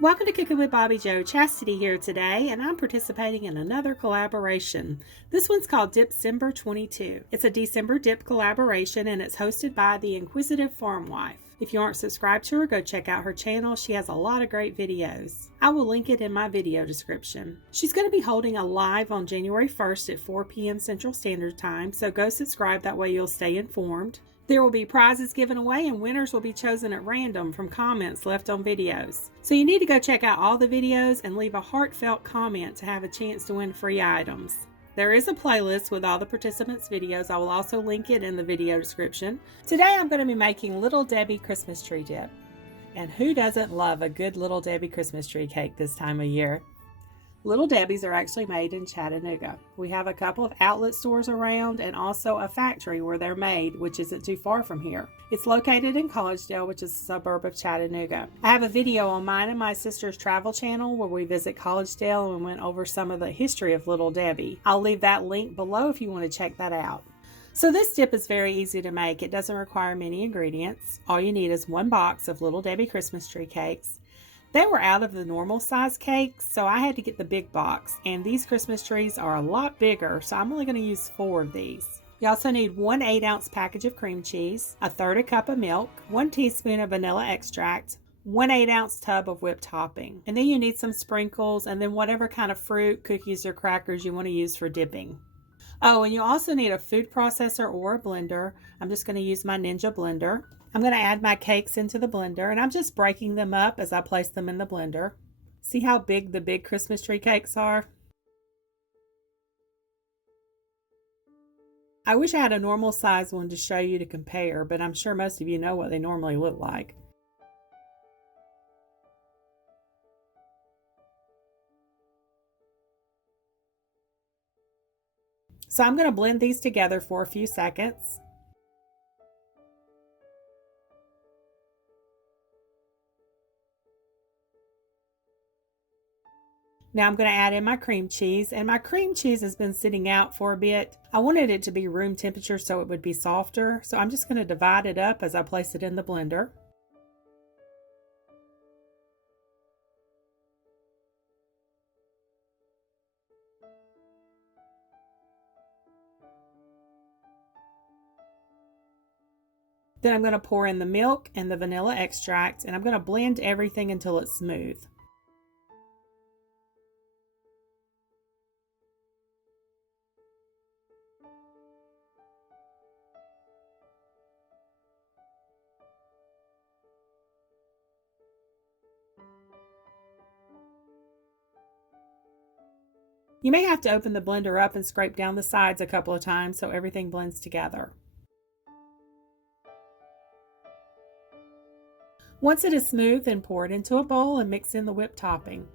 Welcome to Cooking with Bobby Joe. Chastity here today, and I'm participating in another collaboration. This one's called Dipcember 22. It's a December dip collaboration, and it's hosted by the Inquisitive Farm Wife. If you aren't subscribed to her, go check out her channel. She has a lot of great videos. I will link it in my video description. She's going to be holding a live on January 1st at 4 p.m. Central Standard Time, so go subscribe. That way you'll stay informed. There will be prizes given away, and winners will be chosen at random from comments left on videos. So you need to go check out all the videos and leave a heartfelt comment to have a chance to win free items. There is a playlist with all the participants' videos. I will also link it in the video description. Today I'm going to be making Little Debbie Christmas tree dip. And who doesn't love a good Little Debbie Christmas tree cake this time of year? Little Debbie's are actually made in Chattanooga. We have a couple of outlet stores around and also a factory where they're made, which isn't too far from here. It's located in Collegedale, which is a suburb of Chattanooga. I have a video on mine and my sister's travel channel where we visit Collegedale and went over some of the history of Little Debbie. I'll leave that link below if you want to check that out. So this dip is very easy to make. It doesn't require many ingredients. All you need is one box of Little Debbie Christmas tree cakes. They were out of the normal size cakes, so I had to get the big box, and these Christmas trees are a lot bigger, so I'm only going to use 4 of these. You also need 1 8-ounce package of cream cheese, 1/3 cup of milk, 1 teaspoon of vanilla extract, 1 8-ounce tub of whipped topping, and then you need some sprinkles, and then whatever kind of fruit, cookies, or crackers you want to use for dipping. Oh, and you also need a food processor or a blender. I'm just going to use my Ninja blender. I'm going to add my cakes into the blender, and I'm just breaking them up as I place them in the blender. See how big the big Christmas tree cakes are? I wish I had a normal size one to show you to compare, but I'm sure most of you know what they normally look like. So I'm going to blend these together for a few seconds. Now I'm going to add in my cream cheese, and my cream cheese has been sitting out for a bit. I wanted it to be room temperature so it would be softer, so I'm just going to divide it up as I place it in the blender. Then I'm going to pour in the milk and the vanilla extract, and I'm going to blend everything until it's smooth. You may have to open the blender up and scrape down the sides a couple of times so everything blends together. Once it is smooth, then pour it into a bowl and mix in the whipped topping.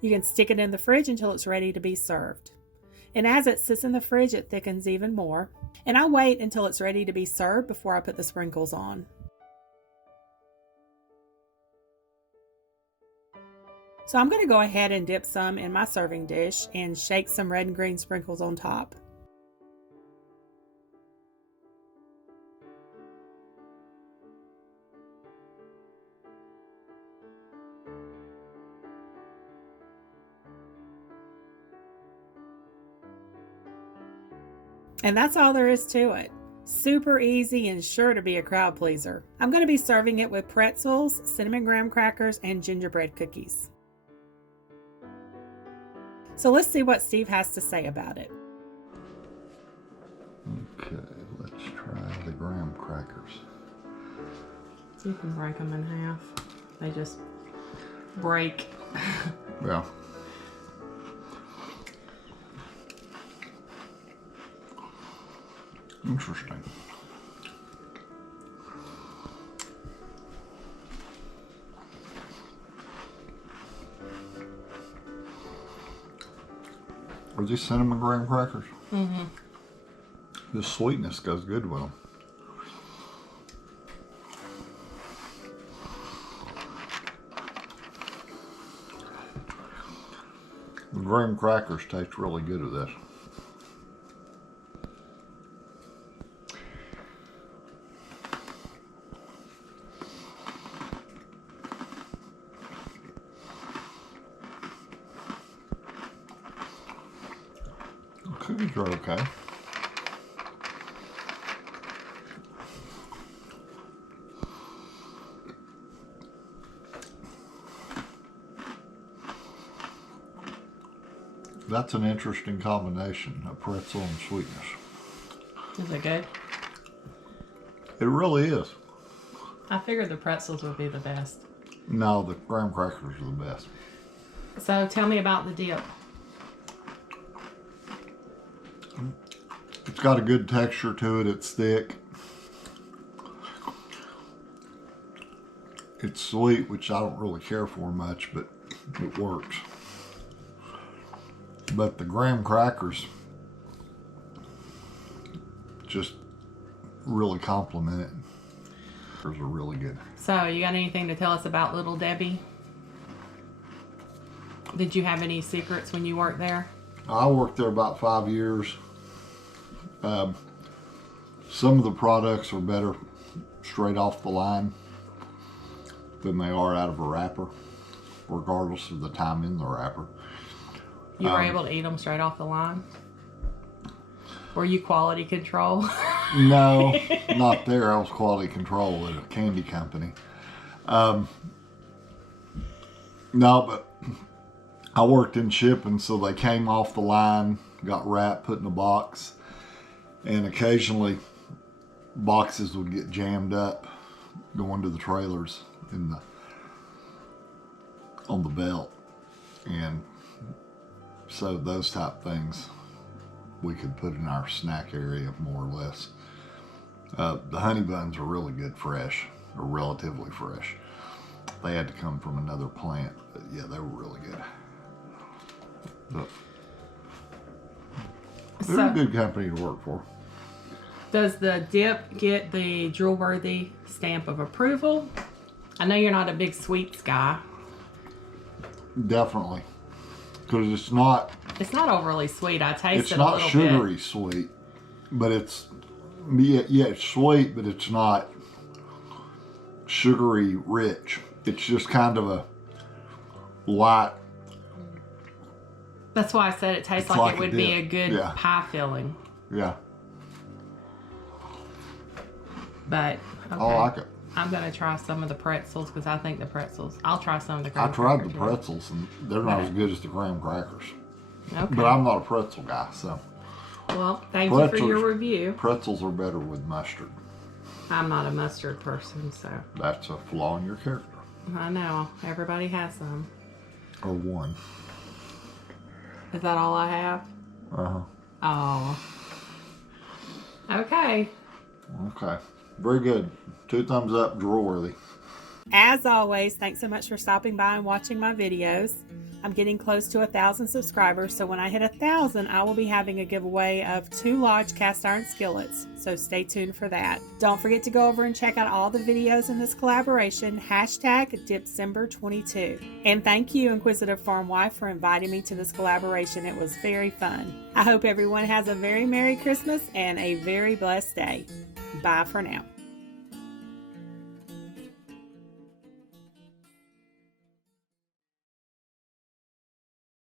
You can stick it in the fridge until it's ready to be served. And as it sits in the fridge, it thickens even more. And I wait until it's ready to be served before I put the sprinkles on. So I'm going to go ahead and dip some in my serving dish and shake some red and green sprinkles on top. And that's all there is to it. Super easy and sure to be a crowd pleaser. I'm going to be serving it with pretzels, cinnamon graham crackers, and gingerbread cookies. So let's see what Steve has to say about it. Okay, let's try the graham crackers. You can break them in half. They just break. Well, interesting. Are these cinnamon graham crackers? Mm-hmm. The sweetness goes good with them. The graham crackers taste really good with this. The cookies are okay. That's an interesting combination of pretzel and sweetness. Is it good? It really is. I figured the pretzels would be the best. No, the graham crackers are the best. So tell me about the dip. It's got a good texture to it. It's thick. It's sweet, which I don't really care for much, but it works. But the graham crackers just really complement it. Those are really good. So you got anything to tell us about Little Debbie? Did you have any secrets when you worked there? I worked there about 5 years. Some of the products are better straight off the line than they are out of a wrapper, regardless of the time in the wrapper. You were able to eat them straight off the line? Were you quality control? No, not there. I was quality control at a candy company. No, but I worked in shipping, so they came off the line, got wrapped, put in a box, and occasionally boxes would get jammed up going to the trailers on the belt, and so those type things we could put in our snack area more or less. The honey buns are really good fresh, or relatively fresh. They had to come from another plant, but yeah, they were really good. But they're a good company to work for. Does the dip get the drool-worthy stamp of approval? I know you're not a big sweets guy. Definitely, because it's not overly sweet. I tasted a little bit. It's not sugary sweet, but it's it's sweet, but it's not sugary rich. It's just kind of a light. That's why I said it tastes like it would be a good pie filling. Yeah. But okay. I like it. I'm going to try some of the pretzels because I think I'll try some of the graham I tried crackers the pretzels and they're not as good as the graham crackers. Okay. But I'm not a pretzel guy, so. Well, thank you for your review. Pretzels are better with mustard. I'm not a mustard person, so. That's a flaw in your character. I know. Everybody has some. Or one. Is that all I have? Uh-huh. Oh. Okay. Okay. Very good. 2 thumbs up, drawer worthy. As always, thanks so much for stopping by and watching my videos. I'm getting close to 1,000 subscribers, so when I hit 1,000, I will be having a giveaway of 2 Lodge cast iron skillets, so stay tuned for that. Don't forget to go over and check out all the videos in this collaboration, #Dipcember22. And thank you, Inquisitive Farm Wife, for inviting me to this collaboration. It was very fun. I hope everyone has a very Merry Christmas and a very blessed day. Bye for now.